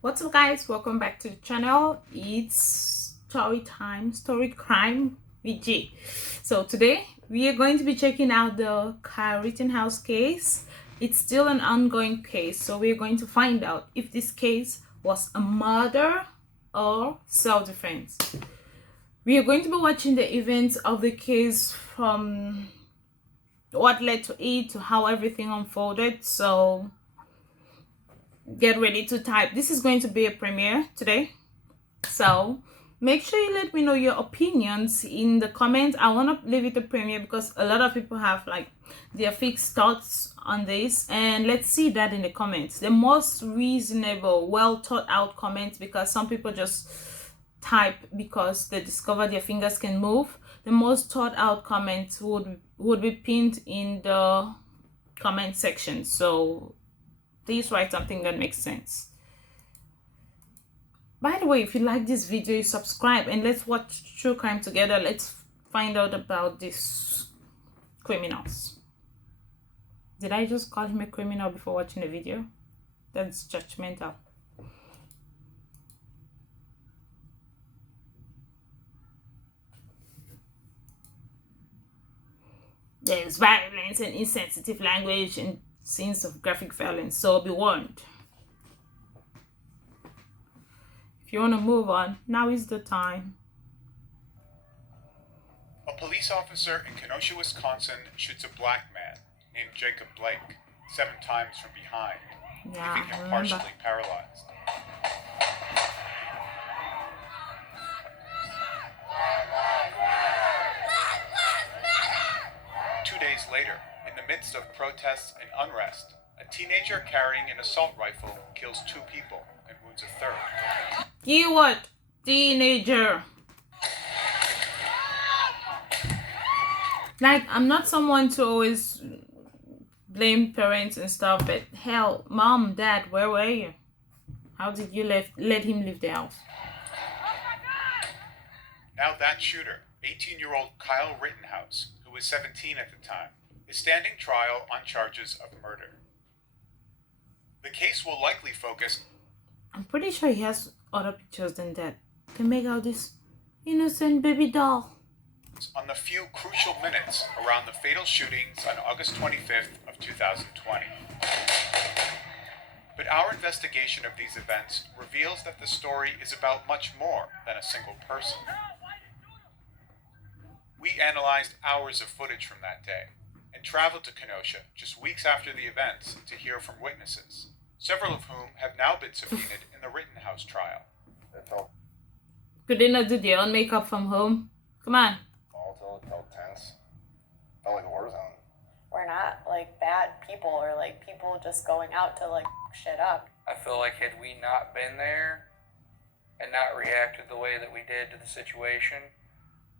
What's up, guys? Welcome back to the channel. It's story time, story crime with G. So today we are going to be checking out the Rittenhouse case. It's still an ongoing case, so we're going to find out if this case was a murder or self-defense. We are going to be watching the events of the case from what led to it to how everything unfolded. So get ready to type. This is going to be a premiere today, so make sure you let me know your opinions in the comments. I want to leave it a premiere because a lot of people have like their fixed thoughts on this, and let's see that in the comments. The most reasonable, well thought out comments, because some people just type because they discover their fingers can move. The most thought out comments would be pinned in the comment section, so please write something that makes sense. By the way, if you like this video, subscribe and let's watch true crime together. Let's find out about these criminals. Did I just call him a criminal before watching the video? That's judgmental. There's violence and insensitive language and scenes of graphic violence, so be warned. If you want to move on, now is the time. A police officer in Kenosha, Wisconsin shoots a black man named Jacob Blake 7 times from behind, leaving him partially paralyzed. Two days later, in the midst of protests and unrest, a teenager carrying an assault rifle kills 2 people and wounds a third. Keyword: teenager. Like, I'm not someone to always blame parents and stuff, but hell, mom, dad, where were you? How did you let him leave the house? Now that shooter, 18-year-old Kyle Rittenhouse, who was 17 at the time, is standing trial on charges of murder. The case will likely focus... I'm pretty sure he has other pictures than that. Can make out this innocent baby doll. On the few crucial minutes around the fatal shootings on August 25th of 2020. But our investigation of these events reveals that the story is about much more than a single person. We analyzed hours of footage from that day and traveled to Kenosha just weeks after the events to hear from witnesses, several of whom have now been subpoenaed in the Rittenhouse trial. Could they not do their own makeup from home? Come on. Volatile, felt tense. Felt like a war zone. We're not like bad people or like people just going out to like shit up. I feel like had we not been there and not reacted the way that we did to the situation,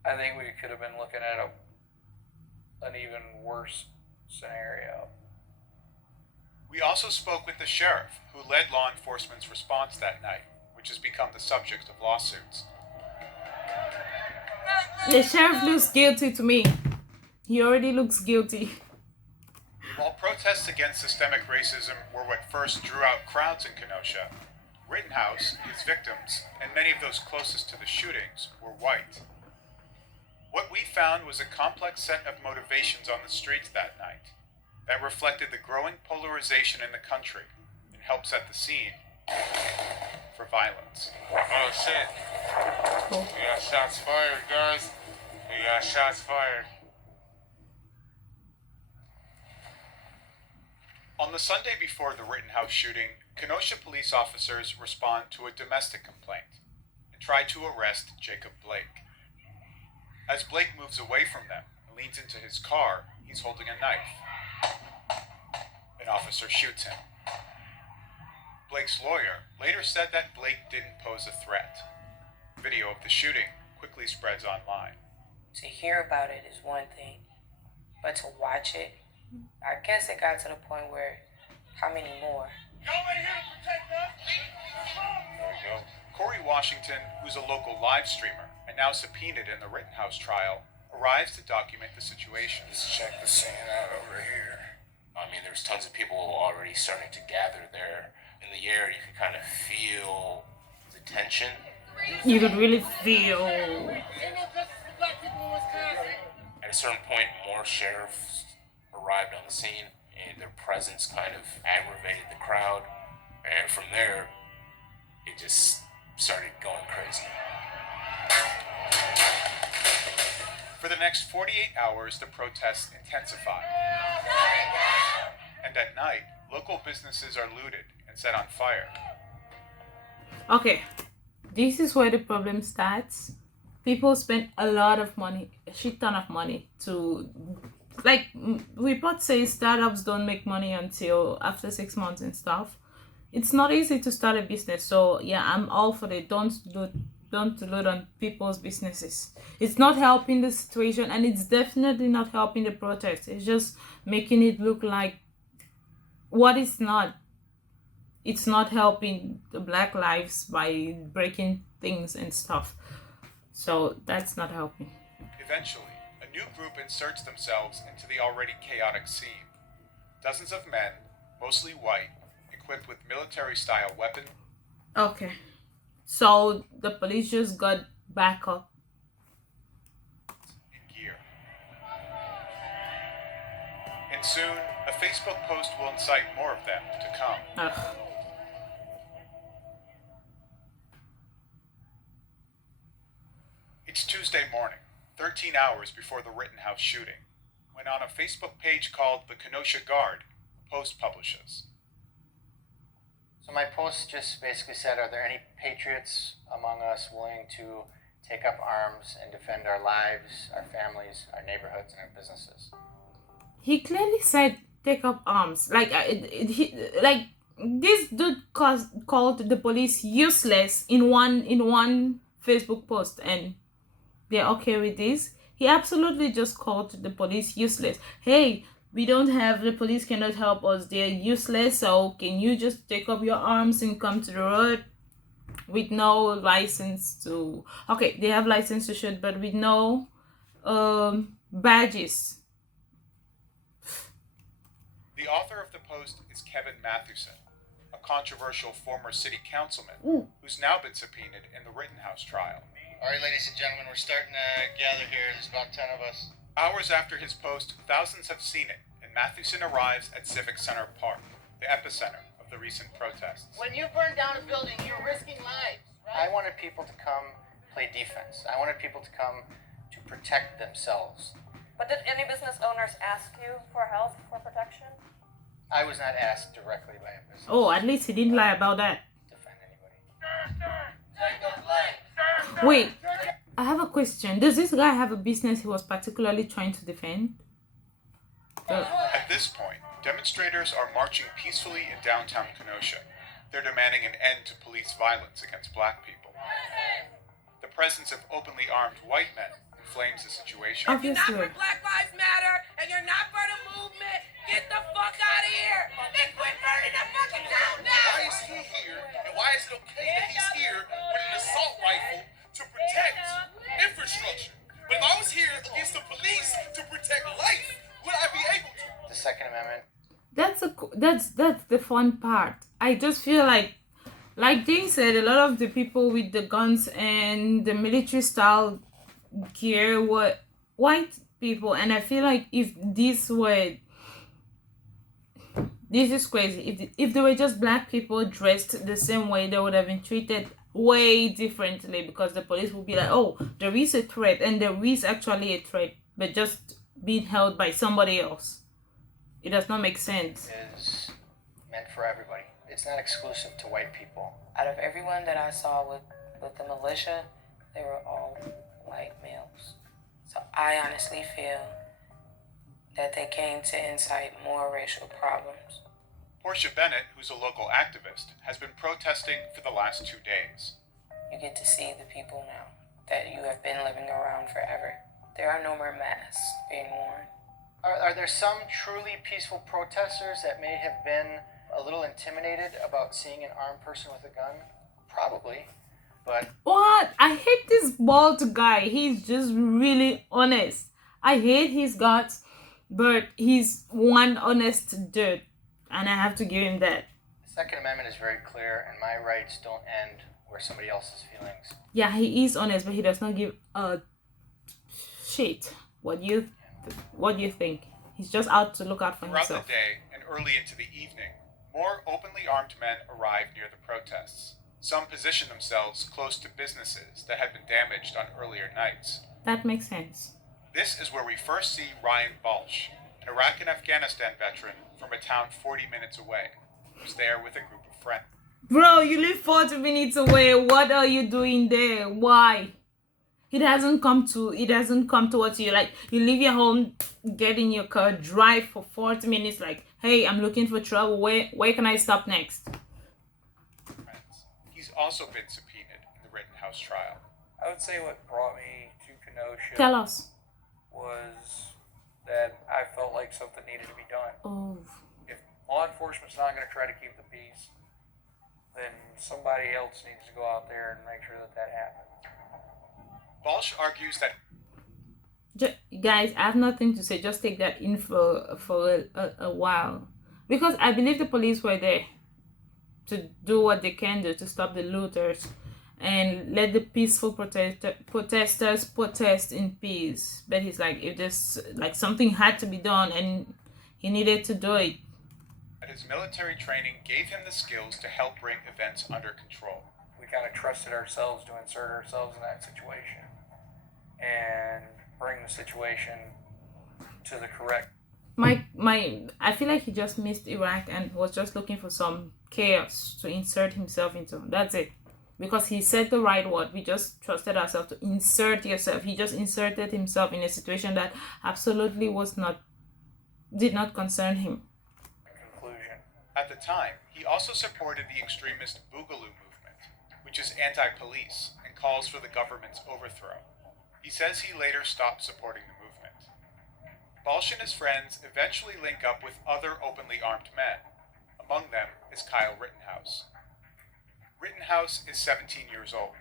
I think we could have been looking at an even worse scenario. We also spoke with the sheriff who led law enforcement's response that night, which has become the subject of lawsuits. The sheriff looks guilty to me. He already looks guilty. While protests against systemic racism were what first drew out crowds in Kenosha, Rittenhouse, his victims, and many of those closest to the shootings were white. What we found was a complex set of motivations on the streets that night that reflected the growing polarization in the country and helped set the scene for violence. Oh shit. Cool. We got shots fired, guys. We got shots fired. On the Sunday before the Rittenhouse shooting, Kenosha police officers respond to a domestic complaint and try to arrest Jacob Blake. As Blake moves away from them and leans into his car, he's holding a knife. An officer shoots him. Blake's lawyer later said that Blake didn't pose a threat. Video of the shooting quickly spreads online. To hear about it is one thing, but to watch it, I guess it got to the point where, how many more? Y'all ain't here to protect us. There we go. Corey Washington, who's a local live streamer and now subpoenaed in the Rittenhouse trial, arrives to document the situation. Let's check the scene out over here. I mean, there's tons of people already starting to gather there in the air. You can kind of feel tension. You could really feel. At a certain point, more sheriffs arrived on the scene, and their presence kind of aggravated the crowd. And from there, it just started going crazy. For the next 48 hours, the protests intensified. And at night, local businesses are looted and set on fire. Okay, this is where the problem starts. People spend a lot of money, a shit ton of money to, like, report says startups don't make money until after 6 months and stuff. It's not easy to start a business, so yeah, I'm all for it. Don't load on people's businesses. It's not helping the situation, and it's definitely not helping the protest. It's just making it look like what it's not. It's not helping the Black lives by breaking things and stuff. So that's not helping. Eventually, a new group inserts themselves into the already chaotic scene. Dozens of men, mostly white, equipped with military-style weapons. Okay. So the police just got backup. In gear. And soon, a Facebook post will incite more of them to come. Ugh. It's Tuesday morning, 13 hours before the Rittenhouse shooting, when on a Facebook page called the Kenosha Guard, a post publishes. So my post just basically said, are there any patriots among us willing to take up arms and defend our lives, our families, our neighborhoods, and our businesses? He clearly said take up arms. Like this dude called the police useless in one Facebook post, and they're okay with this. He absolutely just called the police useless. Hey, we don't have, the police cannot help us, they're useless, so can you just take up your arms and come to the road with no license to, okay, they have license to shoot, but with no badges. The author of the post is Kevin Mathewson, a controversial former city councilman who's now been subpoenaed in the Rittenhouse trial. All right, ladies and gentlemen, we're starting to gather here. There's about 10 of us. Hours after his post, thousands have seen it, and Mathewson arrives at Civic Center Park, the epicenter of the recent protests. When you burn down a building, you're risking lives, right? I wanted people to come play defense. I wanted people to come to protect themselves. But did any business owners ask you for help, for protection? I was not asked directly by a business. Oh, at least he didn't lie about that. Defend anybody. Wait, I have a question. Does this guy have a business he was particularly trying to defend? At this point, demonstrators are marching peacefully in downtown Kenosha. They're demanding an end to police violence against black people. The presence of openly armed white men inflames the situation. If you're not Obviously. for Black Lives Matter and you're not for the movement, get the fuck out of here. And quit burning the fucking town down. Why is he here, and why is it okay that he's here with an assault rifle to protect infrastructure? But if I was here against the police to protect life, would I be able to? The Second Amendment. That's the fun part. I just feel like they said, a lot of the people with the guns and the military style gear were white people, and I feel like if this is crazy. If they were just black people dressed the same way, they would have been treated way differently, because the police would be like, oh, there is a threat, and there is actually a threat, but just being held by somebody else. It does not make sense. Is meant for everybody. It's not exclusive to white people. Out of everyone that I saw with the militia, they were all white males. So I honestly feel that they came to incite more racial problems. Portia Bennett, who's a local activist, has been protesting for the last 2 days. You get to see the people now that you have been living around forever. There are no more masks being worn. Are there some truly peaceful protesters that may have been a little intimidated about seeing an armed person with a gun? Probably. But What? I hate this bald guy. He's just really honest. I hate his guts, but he's one honest dude, and I have to give him that. Second Amendment is very clear, and my rights don't end where somebody else's feelings. Yeah, he is honest, but he does not give a shit what you think. He's just out to look out for Throughout himself. the day and early into the evening, more openly armed men arrived near the protests. Some positioned themselves close to businesses that had been damaged on earlier nights. That makes sense. This is where we first see Ryan Balch, an Iraq and Afghanistan veteran from a town 40 minutes away, who's there with a group of friends. Bro, you live 40 minutes away. What are you doing there? Why? It hasn't come towards you. Like, you leave your home, get in your car, drive for 40 minutes, like, hey, I'm looking for trouble. Where can I stop next? He's also been subpoenaed in the Rittenhouse trial. I would say what brought me to Kenosha Tell us. was that I felt like something needed to be done. Oh. If law enforcement's not going to try to keep the peace, then somebody else needs to go out there and make sure that that happens. Balch argues that Guys, I have nothing to say. Just take that in for a while, because I believe the police were there to do what they can do to stop the looters and let the peaceful protesters protest in peace. But he's like, if there's like something had to be done and he needed to do it. his military training gave him the skills to help bring events under control. We kind of trusted ourselves to insert ourselves in that situation and bring the situation to the correct. I feel like he just missed Iraq and was just looking for some chaos to insert himself into. That's it. Because he said the right word. We just trusted ourselves to insert yourself. He just inserted himself in a situation that absolutely did not concern him. Conclusion. At the time, he also supported the extremist Boogaloo movement, which is anti-police and calls for the government's overthrow. He says he later stopped supporting the movement. Balch and his friends eventually link up with other openly armed men. Among them is Kyle Rittenhouse. Rittenhouse is 17 years old.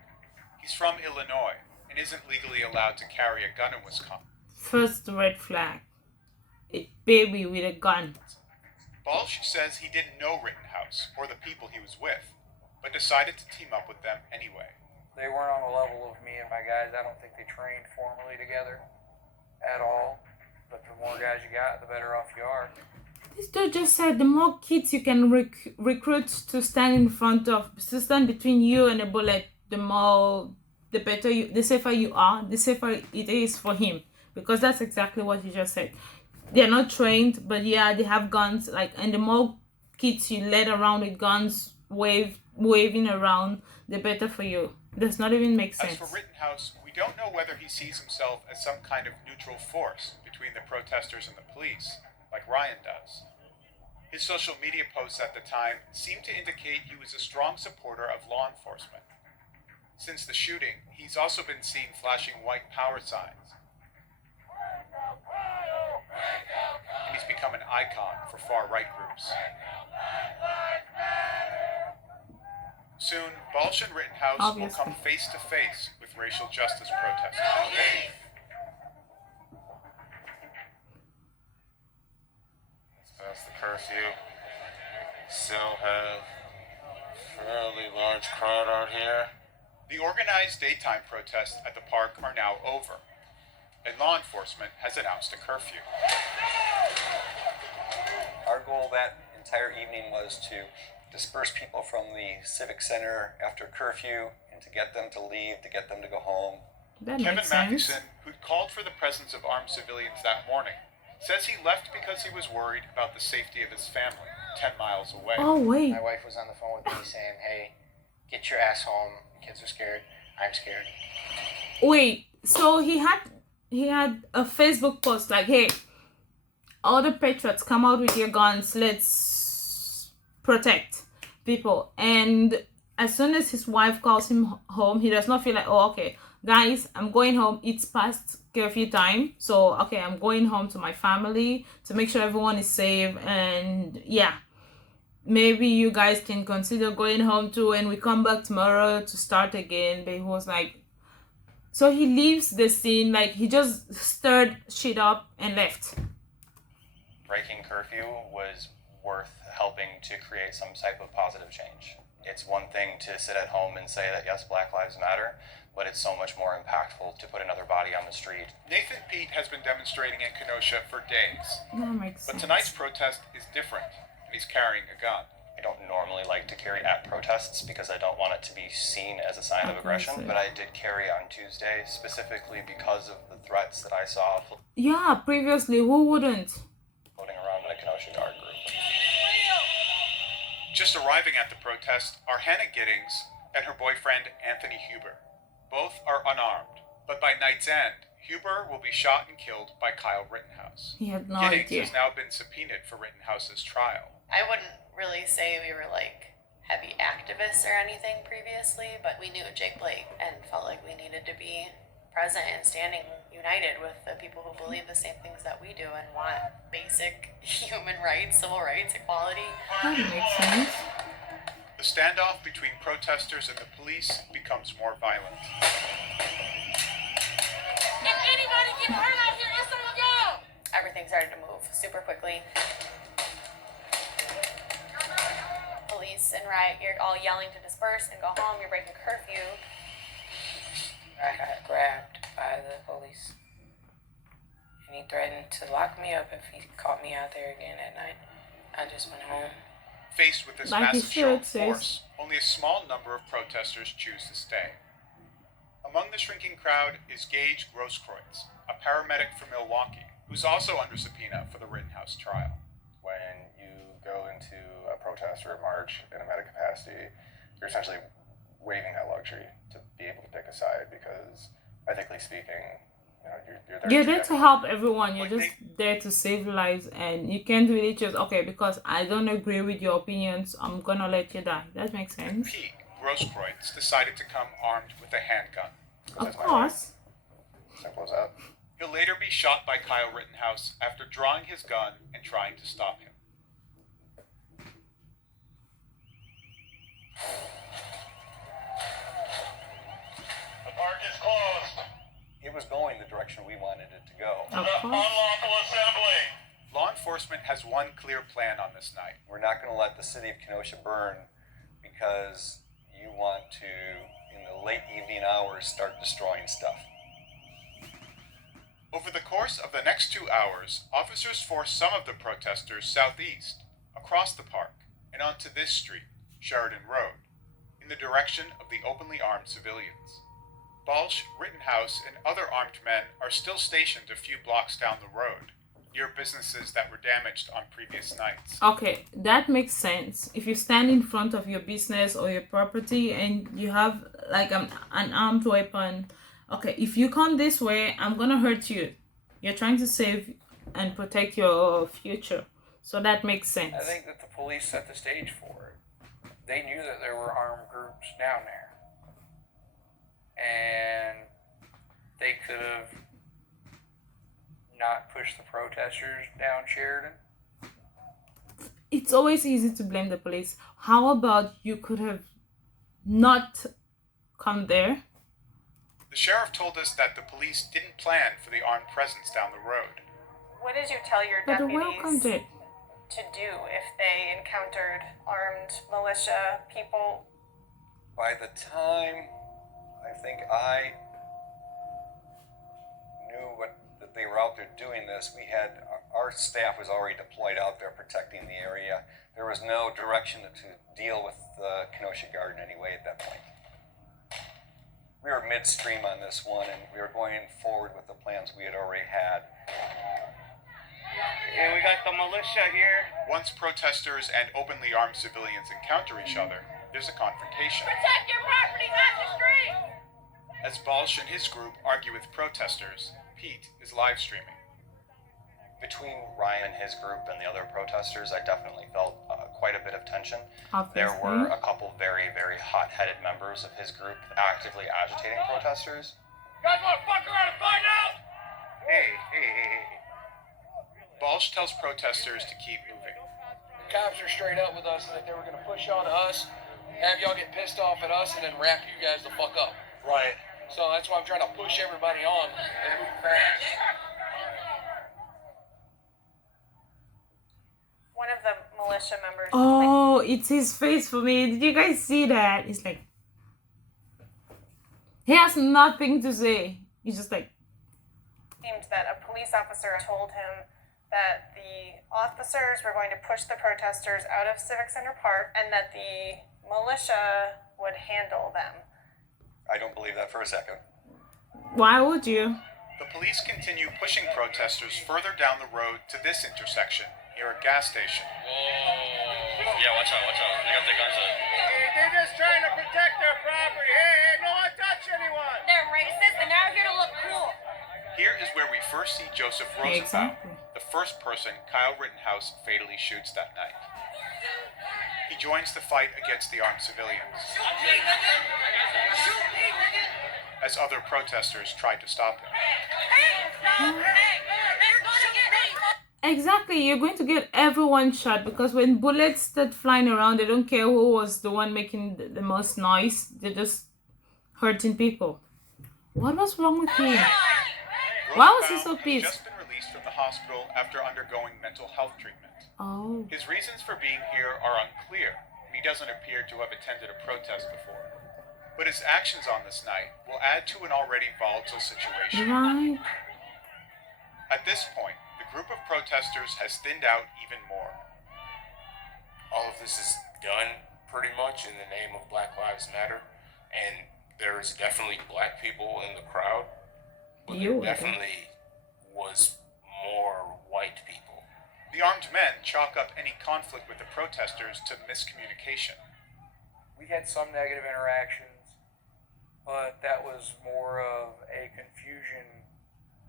He's from Illinois and isn't legally allowed to carry a gun in Wisconsin. First red flag. A baby with a gun. Balch says he didn't know Rittenhouse or the people he was with, but decided to team up with them anyway. They weren't on the level of me and my guys. I don't think they trained formally together at all. But the more guys you got, the better off you are. This dude just said the more kids you can recruit to stand in front of, to stand between you and a bullet, the better the safer you are, the safer it is for him. Because that's exactly what he just said. They're not trained, but yeah, they have guns. And the more kids you let around with guns waving around, the better for you. It does not even make sense. As for Rittenhouse, we don't know whether he sees himself as some kind of neutral force between the protesters and the police, like Ryan does. His social media posts at the time seemed to indicate he was a strong supporter of law enforcement. Since the shooting, he's also been seen flashing white power signs. And he's become an icon for far-right groups. Soon, Balch and Rittenhouse will come face-to-face with racial justice protesters. That's the curfew. Still have a fairly large crowd out here. The organized daytime protests at the park are now over, and law enforcement has announced a curfew. Our goal that entire evening was to disperse people from the Civic Center after curfew and to get them to leave, to get them to go home. That Kevin makes sense. Mathewson, who'd called for the presence of armed civilians that morning, says he left because he was worried about the safety of his family 10 miles away. Oh, wait. My wife was on the phone with me saying, hey, get your ass home. The kids are scared. I'm scared. Wait, so he had a Facebook post like, hey, all the patriots, come out with your guns, let's protect people. And as soon as his wife calls him home, he does not feel like, oh, okay, guys, I'm going home, it's past curfew time, so okay, I'm going home to my family to make sure everyone is safe, and yeah, maybe you guys can consider going home too, and we come back tomorrow to start again. But he was like, so he leaves the scene, like he just stirred shit up and left. Breaking curfew was worth helping to create some type of positive change. It's one thing to sit at home and say that yes, Black Lives Matter, but it's so much more impactful to put another body on the street. Nathan Pete has been demonstrating in Kenosha for days. That makes But sense. tonight's protest is different, and he's carrying a gun. I don't normally like to carry at protests because I don't want it to be seen as a sign of aggression, but I did carry on Tuesday specifically because of the threats that I saw Yeah, previously, who wouldn't? floating around in a Kenosha Guard group. Just arriving at the protest are Hannah Giddings and her boyfriend Anthony Huber. Both are unarmed, but by night's end, Huber will be shot and killed by Kyle Rittenhouse. He had no Giddings idea. has now been subpoenaed for Rittenhouse's trial. I wouldn't really say we were like heavy activists or anything previously, but we knew Jake Blake and felt like we needed to be present and standing united with the people who believe the same things that we do and want basic human rights, civil rights, equality. That makes sense. The standoff between protesters and the police becomes more violent. If anybody get hurt out here, it's on y'all. Everything started to move super quickly. Police and riot, you're all yelling to disperse and go home, you're breaking curfew. I got grabbed by the police. And he threatened to lock me up if he caught me out there again at night. I just went home. Faced with this Like you massive show of should, sis. force, only a small number of protesters choose to stay. Among the shrinking crowd is Gage Grosskreutz, a paramedic from Milwaukee, who's also under subpoena for the Rittenhouse trial. When you go into a protest or a march in a medic capacity, you're essentially waiving that luxury to be able to pick a side because, ethically speaking, you know, you're there You're to there protect to help everyone. You're Like just there to save lives, and you can't really just, okay, because I don't agree with your opinions, I'm gonna let you die. That makes sense. Pete Grosskreutz decided to come armed with a handgun. Of course. Simple as that. He'll later be shot by Kyle Rittenhouse after drawing his gun and trying to stop him. The park is closed. It was going the direction we wanted it to go. Of course. Unlawful assembly. Law enforcement has one clear plan on this night. We're not going to let the city of Kenosha burn because you want to, in the late evening hours, start destroying stuff. Over the course of the next 2 hours, officers force some of the protesters southeast, across the park, and onto this street, Sheridan Road, in the direction of the openly armed civilians. Balch, Rittenhouse, and other armed men are still stationed a few blocks down the road, near businesses that were damaged on previous nights. Okay, that makes sense. If you stand in front of your business or your property and you have like an armed weapon, okay, if you come this way, I'm gonna hurt you. You're trying to save and protect your future. So that makes sense. I think that the police set the stage for it. They knew that there were armed groups down there. And they could have not pushed the protesters down Sheridan. It's always easy to blame the police. How about you could have not come there? The sheriff told us that the police didn't plan for the armed presence down the road. What did you tell your But deputies welcomed it. to do if they encountered armed militia people? By the time I think I knew that they were out there doing this, our staff was already deployed out there protecting the area. There was no direction to deal with the Kenosha Guard in any way at that point. We were midstream on this one, and we were going forward with the plans we had already had. And we got the militia here. Once protesters and openly armed civilians encounter each other, there's a confrontation. Protect your property, not the street. As Balch and his group argue with protesters, Pete is live streaming. Between Ryan and his group and the other protesters, I definitely felt quite a bit of tension. Obviously. There were a couple very, very hot-headed members of his group actively agitating protesters. You guys want to fuck around and find out? Hey. Balch tells protesters to keep moving. The cops are straight up with us that they were going to push y'all to us, have y'all get pissed off at us, and then wrap you guys the fuck up. Right. So that's why I'm trying to push everybody on and move fast. one of the militia members. Oh, it's his face for me. Did you guys see that? It's like he has nothing to say. He's just like, Claimed that a police officer told him that the officers were going to push the protesters out of Civic Center Park and that the militia would handle them. I don't believe that for a second. why would you? The police continue pushing protesters further down the road to this intersection near a gas station. Whoa. Yeah, watch out, watch out. They got their guns out. They're just trying to protect their property. Hey, no one touch anyone. They're racist and they're out here to look cool. Here is where we first see Joseph Rosenbaum, Exactly. the first person Kyle Rittenhouse fatally shoots that night. He joins the fight against the armed civilians, as other protesters tried to stop him. Exactly, you're going to get everyone shot because when bullets start flying around, they don't care who was the one making the most noise. They're just hurting people. What was wrong with him? Why was he so Rosenbaum has pissed? just been released from the hospital after undergoing mental health treatment. Oh, His reasons for being here are unclear, and he doesn't appear to have attended a protest before. But his actions on this night will add to an already volatile situation. right. At this point, the group of protesters has thinned out even more. All of this is done pretty much in the name of Black Lives Matter, and there is definitely black people in the crowd, but You there were. definitely was more white people. The armed men chalk up any conflict with the protesters to miscommunication. We had some negative interactions, but that was more of a confusion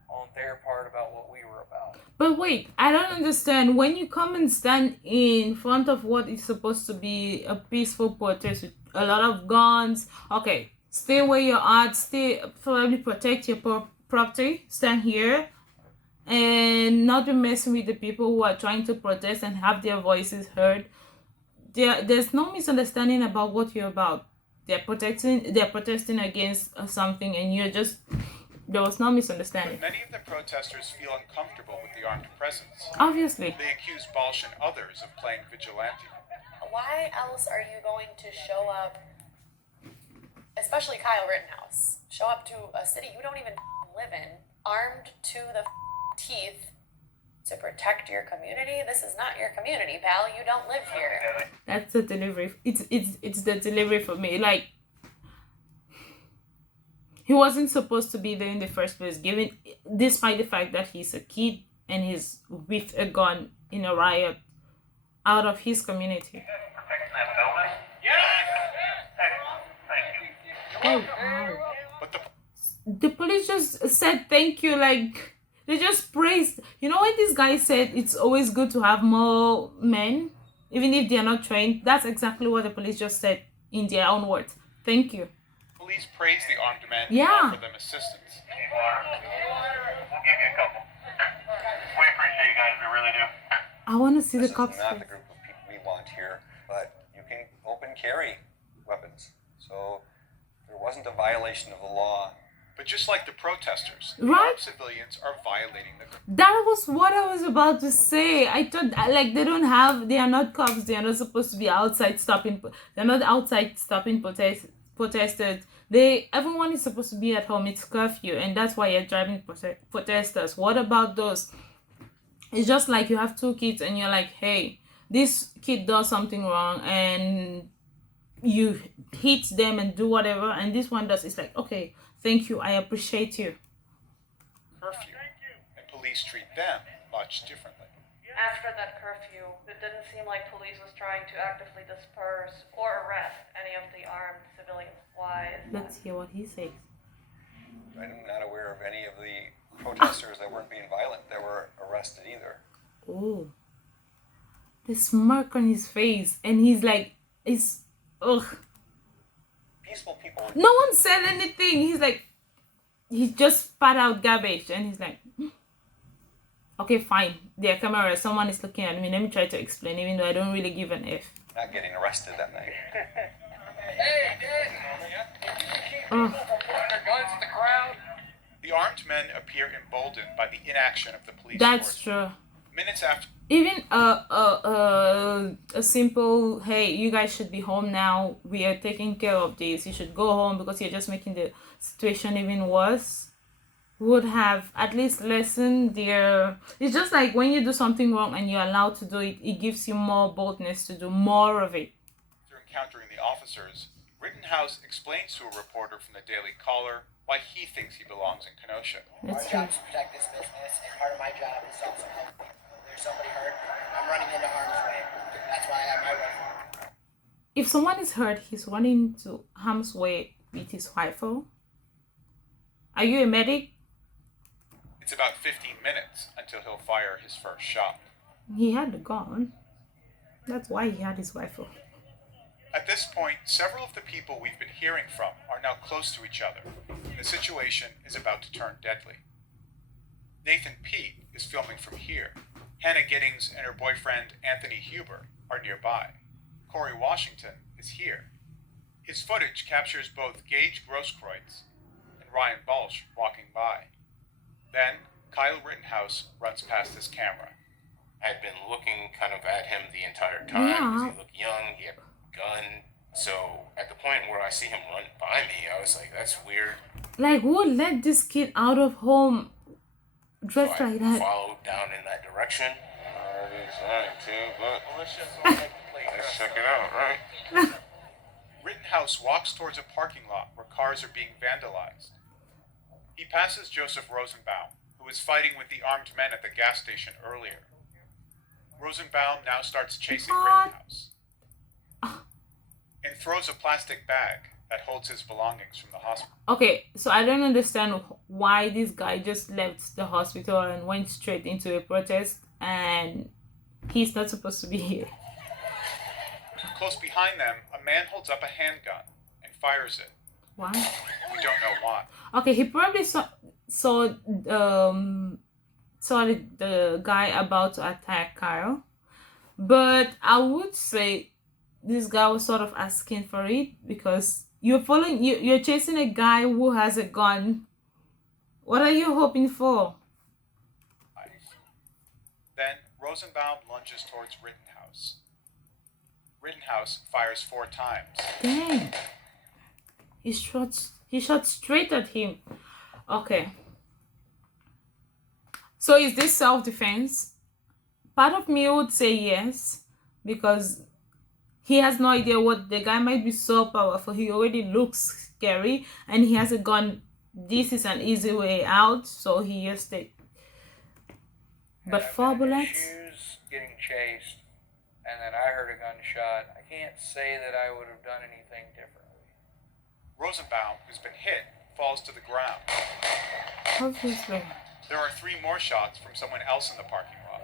on their part about what we were about. But wait, I don't understand. When you come and stand in front of what is supposed to be a peaceful protest with a lot of guns, okay, stay where you're at, stay, probably protect your property, stand here, and not be messing with the people who are trying to protest and have their voices heard. There's no misunderstanding about what you're about. They're protesting against something, and you're just, there was no misunderstanding. But many of the protesters feel uncomfortable with the armed presence. Obviously. They accuse Balsh and others of playing vigilante. Why else are you going to show up, especially Kyle Rittenhouse, show up to a city you don't even live in, armed to the teeth to protect your community? This is not your community, pal. You don't live here. That's the delivery. It's the delivery for me. Like, he wasn't supposed to be there in the first place, given despite the fact that he's a kid and he's with a gun in a riot out of his community. Oh, wow. But The police just said thank you, like they just praised. You know when this guy said it's always good to have more men, even if they're not trained. That's exactly what the police just said in their own words. Thank you. police praise the armed men Yeah. and offer them assistance. We'll give you a couple. We appreciate you guys, we really do. I want to see This the is cops. not the face. group of people we want here, but you can open carry weapons. So there wasn't a violation of the law. But just like the protesters, the Right. armed civilians are violating the That was what I was about to say. I thought like they are not cops. They are not supposed to be outside stopping. They're not outside stopping protesters. Everyone is supposed to be at home. It's curfew, and that's why you're driving protesters. What about those? It's just like you have two kids, and you're like, hey, this kid does something wrong, and you hit them and do whatever, and this one does. It's like, okay, thank you, I appreciate you. curfew, and police treat them much differently. After that curfew, it didn't seem like police was trying to actively disperse or arrest any of the armed civilians. Why is that? Let's hear what he says. I'm not aware of any of the protesters that weren't being violent that were arrested either. Oh, the smirk on his face, and he's like, it's ugh. Peaceful people. No one said anything. He's like, he just spat out garbage, and he's like, okay, fine. There are cameras. Someone is looking at me. Let me try to explain, even though I don't really give an F. Not getting arrested that night. Ugh. The armed men appear emboldened by the inaction of the police That's force. true. Minutes after even a simple, hey, you guys should be home now, we are taking care of this, you should go home because you're just making the situation even worse, would have at least lessened their. It's just like when you do something wrong and you're allowed to do it, it gives you more boldness to do more of it. After encountering the officers, Rittenhouse explains to a reporter from the Daily Caller why he thinks he belongs in Kenosha. Our job is to protect this business, and part of my job is also help people. If there's somebody hurt, I'm running into harm's way. That's why I have my rifle. If someone is hurt, he's running to harm's way with his rifle. Are you a medic? It's about 15 minutes until he'll fire his first shot. He had the gun. That's why he had his rifle. At this point, several of the people we've been hearing from are now close to each other, and the situation is about to turn deadly. Nathan Pete is filming from here. Hannah Giddings and her boyfriend Anthony Huber are nearby. Corey Washington is here. His footage captures both Gage Grosskreutz and Ryan Balch walking by. Then, Kyle Rittenhouse runs past his camera. I had been looking kind of at him the entire time because he looked young, he had a gun. So at the point where I see him run by me, I was like, that's weird. Like, who would let this kid out of home dressed So like I that? followed down in that direction. Already trying to, but let's check it out, right? Rittenhouse walks towards a parking lot where cars are being vandalized. He passes Joseph Rosenbaum, who was fighting with the armed men at the gas station earlier. Rosenbaum now starts chasing Rittenhouse and throws a plastic bag that holds his belongings from the hospital. Okay, so I don't understand why this guy just left the hospital and went straight into a protest, and he's not supposed to be here. Close behind them, a man holds up a handgun and fires it. Why? We don't know why. Okay, he probably saw the guy about to attack Kyle, but I would say this guy was sort of asking for it because you're chasing a guy who has a gun. What are you hoping for? Then Rosenbaum lunges towards Rittenhouse. Rittenhouse fires 4 times. Dang. He shot straight at him. Okay. So is this self-defense? Part of me would say yes, because he has no idea what the guy might be so powerful. He already looks scary, and he has a gun. This is an easy way out, so he used it. But 4 bullets. Shoes getting chased, and then I heard a gunshot. I can't say that I would have done anything differently. Rosenbaum, who's been hit, falls to the ground. Obviously. There are 3 more shots from someone else in the parking lot.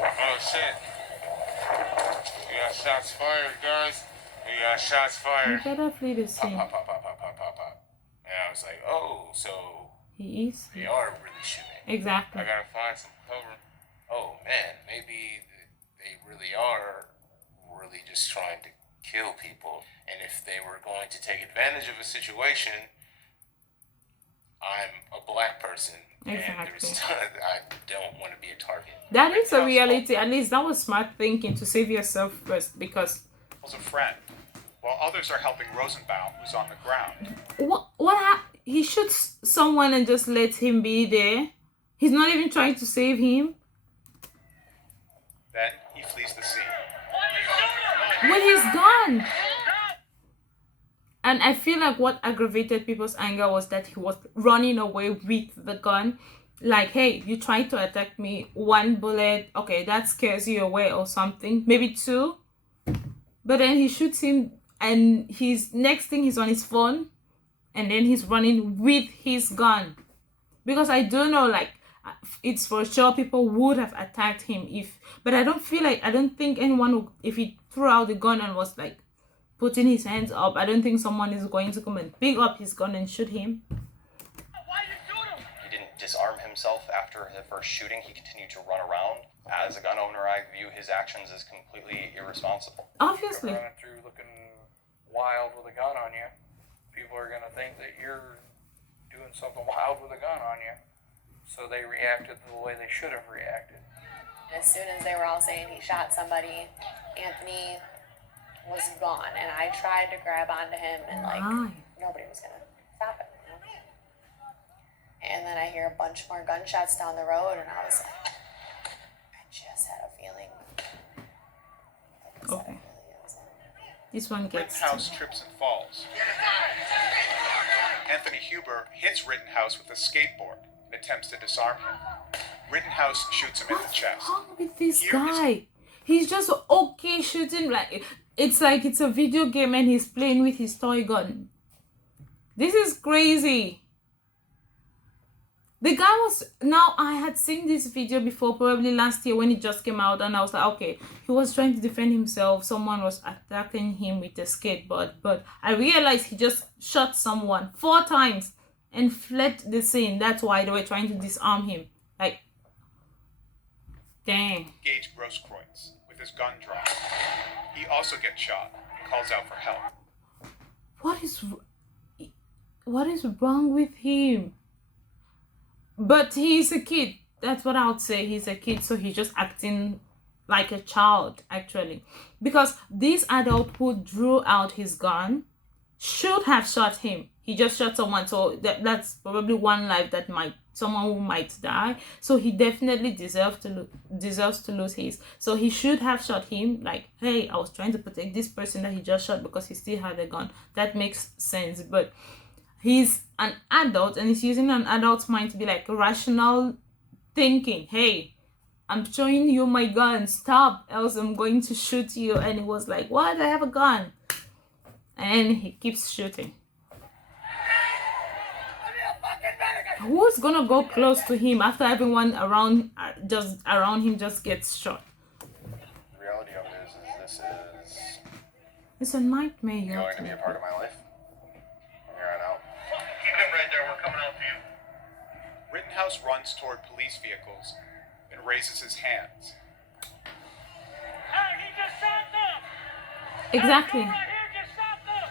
Oh shit. We got shots fired, guys. We got shots You fired. better flee the scene. Pop, pop, pop, pop, pop, pop, pop. And I was like, oh, so He is. they are really shooting. Exactly. I gotta find some cover. Oh man, maybe they really are really just trying to kill people. And if they were going to take advantage of a situation, I'm a black person. Exactly. And I don't want to be a target. That is a reality. At least that was smart thinking, to save yourself first, because Was a friend, while others are helping Rosenbaum, who's on the ground. he shoots someone and just lets him be there. He's not even trying to save him. Then he flees the scene. With his gun. And I feel like what aggravated people's anger was that he was running away with the gun. Like, hey, you tried to attack me, 1 bullet, okay, that scares you away or something, maybe 2. But then he shoots him, and his next thing, he's on his phone, and then he's running with his gun. Because I do know, like, it's for sure people would have attacked him but I don't think anyone would, if he threw out the gun and was like putting his hands up, I don't think someone is going to come and pick up his gun and shoot him. He didn't disarm himself after the first shooting. He continued to run around. As a gun owner, I view his actions as completely irresponsible. Obviously. Running through looking wild with a gun on you, people are going to think that you're doing something wild with a gun on you. So they reacted the way they should have reacted. As soon as they were all saying he shot somebody, Anthony was gone. And I tried to grab onto him and like nobody was gonna stop it. You know? And then I hear a bunch more gunshots down the road and I was like, I just had a feeling. Okay. This one gets Rittenhouse trips and falls. Anthony Huber hits Rittenhouse with a skateboard and attempts to disarm him. Rittenhouse shoots him in the chest. What's wrong with this guy? He's just okay shooting, like it's a video game and he's playing with his toy gun. This is crazy. The guy was, now I had seen this video before, probably last year when it just came out, and I was like, okay, he was trying to defend himself. Someone was attacking him with a skateboard, but I realized he just shot someone 4 times and fled the scene. That's why they were trying to disarm him. Like, dang. Gage Grosskreutz with his gun drawn. He also gets shot and calls out for help. What is wrong with him? But he's a kid. That's what I would say. He's a kid, so he's just acting like a child, actually. Because this adult who drew out his gun should have shot him. He just shot someone, so that's probably one life that someone who might die. So he definitely deserves to lose his. So he should have shot him. Like, hey, I was trying to protect this person that he just shot because he still had a gun. That makes sense, but he's an adult and he's using an adult's mind to be like rational thinking. Hey, I'm showing you my gun. Stop, else I'm going to shoot you. And he was like, what? I have a gun. And he keeps shooting. Who's gonna go close to him after everyone around him just gets shot? The reality of it is this is... It's a nightmare. Going to be a part of my life. Right there, we're coming out to you. Rittenhouse runs toward police vehicles and raises his hands. Hey, he just shot them! Exactly. Hey, right here just shot them!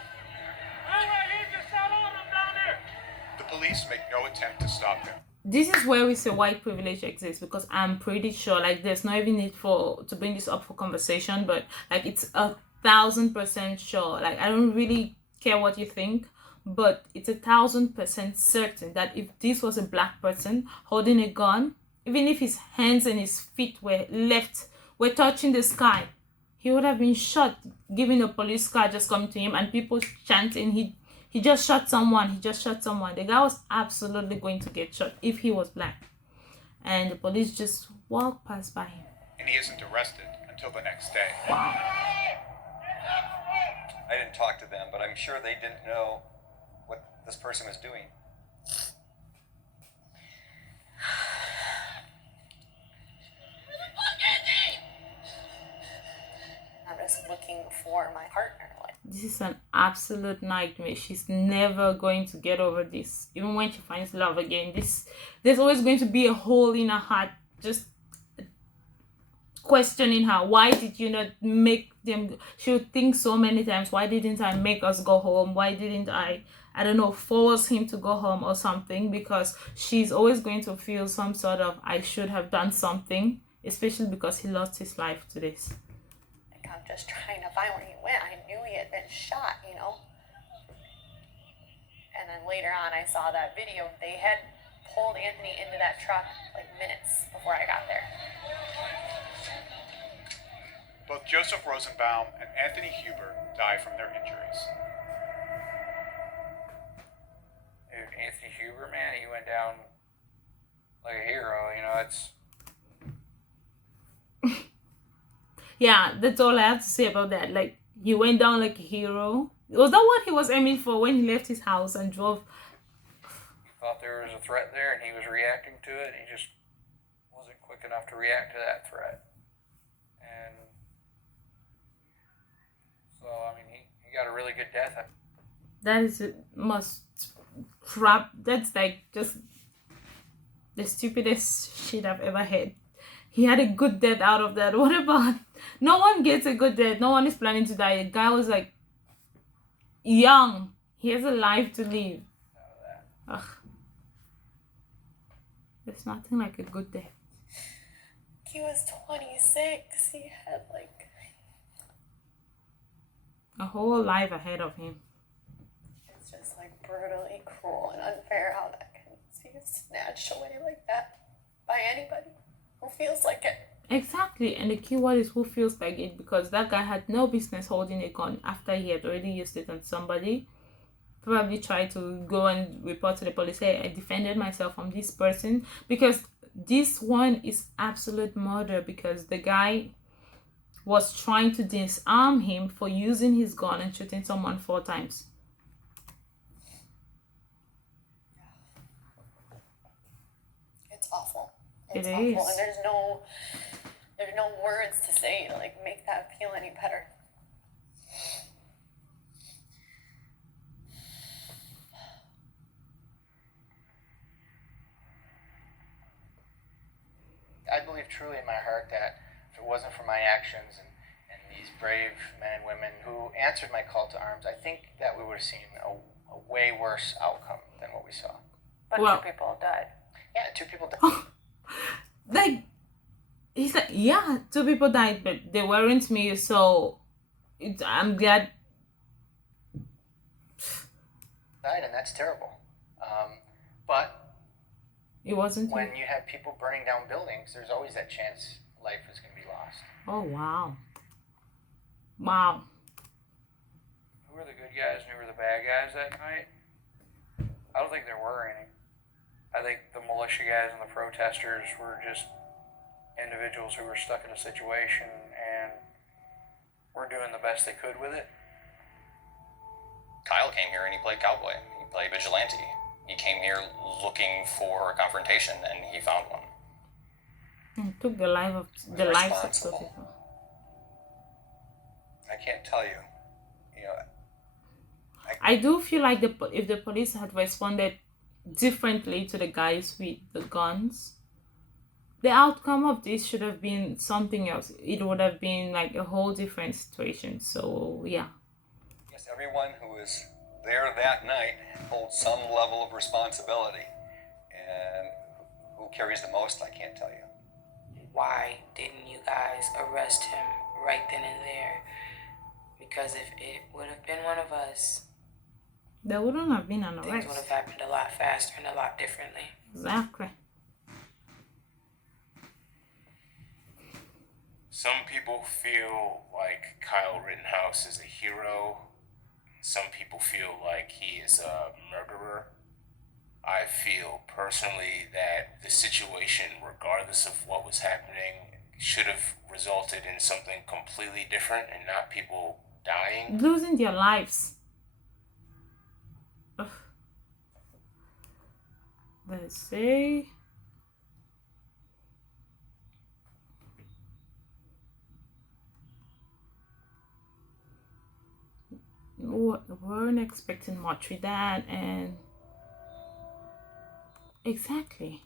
Hey, right here just shot all of them down there! The police make no attempt to stop him. This is where we say white privilege exists, because I'm pretty sure, like, there's no even need to bring this up for conversation, but like it's 1,000% sure. Like, I don't really care what you think, but it's 1,000% certain that if this was a black person holding a gun, even if his hands and his feet were touching the sky, he would have been shot, given a police car just coming to him and people chanting, he just shot someone, he just shot someone. The guy was absolutely going to get shot if he was black. And the police just walk past by him. And he isn't arrested until the next day. Wow. I didn't talk to them, but I'm sure they didn't know what this person was doing. I'm just looking for my partner. This is an absolute nightmare. She's never going to get over this. Even when she finds love again, there's always going to be a hole in her heart, just questioning her. Why did you not make them? She would think so many times, why didn't I make us go home? Why didn't I don't know, force him to go home or something? Because she's always going to feel some sort of, I should have done something, especially because he lost his life to this. Like, I'm just trying to find where he went. I knew he had been shot, you know. And then later on, I saw that video. They had pulled Anthony into that truck like minutes before I got there. Both Joseph Rosenbaum and Anthony Huber die from their injuries. Dude, Anthony Huber, man, he went down like a hero, you know, it's... Yeah, that's all I have to say about that. Like, he went down like a hero. Was that what he was aiming for when he left his house and drove? He thought there was a threat there and he was reacting to it. He just wasn't quick enough to react to that threat. And so, I mean, he got a really good death. That is most crap. That's like just the stupidest shit I've ever had. He had a good death out of that. What about? No one gets a good death. No one is planning to die. The guy was like young. He has a life to live. Ugh. There's nothing like a good death. He was 26. He had like a whole life ahead of him. it's just like brutally cruel and unfair how that can be snatched away like that by anybody who feels like it. Exactly, and the keyword is who feels like it, because that guy had no business holding a gun after he had already used it on somebody. Probably tried to go and report to the police, hey, I defended myself from this person, because this one is absolute murder, because the guy was trying to disarm him for using his gun and shooting someone 4 times. It's awful. It It's awful, is. and there's no words to say to like make that feel any better. I believe truly in my heart that if it wasn't for my actions and these brave men and women who answered my call to arms, I think that we would have seen a way worse outcome than what we saw. But Well- 2 people died. Yeah, 2 people died. Like, he said, yeah, 2 people died, but they weren't me, so I'm glad. Died, and that's terrible. But It wasn't when him. you have people burning down buildings, there's always that chance life is going to be lost. Oh, wow. Wow. Who were the good guys and who were the bad guys that night? I don't think there were any. I think the militia guys and the protesters were just individuals who were stuck in a situation and were doing the best they could with it. Kyle came here and he played cowboy. He played vigilante. He came here looking for a confrontation, and he found one. And took the lives of 2 Responsible. people. I can't tell you. You know, I do feel like if the police had responded differently to the guys with the guns, the outcome of this should have been something else. It would have been like a whole different situation. So yeah. yes, everyone who was there that night holds some level of responsibility. And who carries the most, I can't tell you. Why didn't you guys arrest him right then and there? Because if it would have been one of us, There wouldn't have been an things would arrest. have happened a lot faster and a lot differently. Exactly. Some people feel like Kyle Rittenhouse is a hero. Some people feel like he is a murderer. I feel personally that the situation, regardless of what was happening, should have resulted in something completely different and not people dying. Losing their lives. Ugh. Let's see. Weren't expecting much with that, and exactly.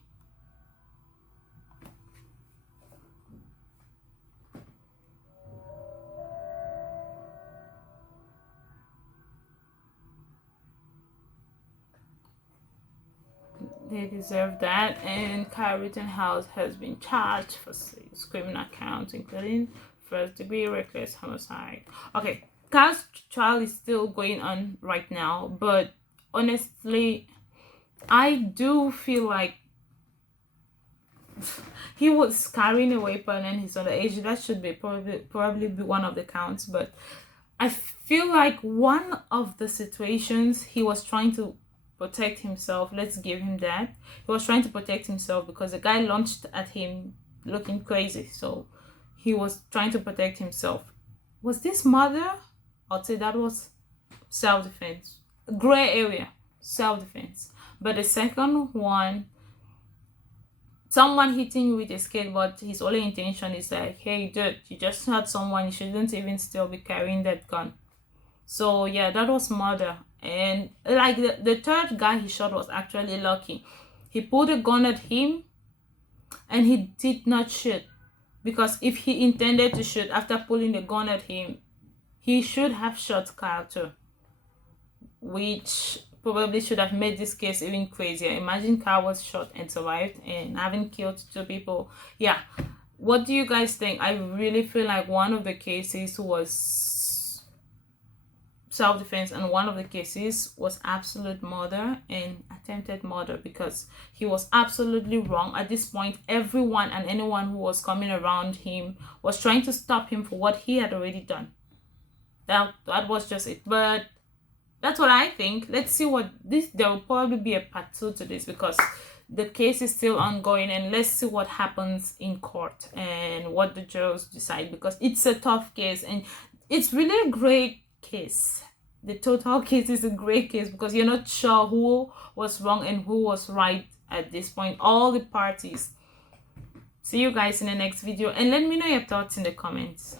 They deserve that, and Kyle Rittenhouse has been charged for 6 criminal counts, including first-degree reckless homicide. Okay, Kyle's trial is still going on right now, but honestly, I do feel like he was carrying a weapon and he's underage. That should be probably be one of the counts, but I feel like one of the situations he was trying to protect himself. Let's give him that. He was trying to protect himself because the guy launched at him looking crazy, so he was trying to protect himself. Was this murder? I'd say that was self-defense. Gray area, self-defense. But the second one, someone hitting you with a skateboard, his only intention is like, hey dude, you just hurt someone, you shouldn't even still be carrying that gun. So yeah, that was murder. And like the third guy he shot was actually lucky. He pulled a gun at him and he did not shoot, because if he intended to shoot after pulling the gun at him, he should have shot Kyle too, which probably should have made this case even crazier. Imagine Kyle was shot and survived and having killed 2 people. Yeah, what do you guys think? I really feel like one of the cases was self-defense and one of the cases was absolute murder and attempted murder, because he was absolutely wrong. At this point, everyone and anyone who was coming around him was trying to stop him for what he had already done. That was just it. But that's what I think. Let's see what this, there will probably be a part 2 to this, because the case is still ongoing, and let's see what happens in court and what the jurors decide, because it's a tough case and it's really a great case. The total case is a great case because you're not sure who was wrong and who was right at this point, all the parties. See you guys in the next video, and let me know your thoughts in the comments.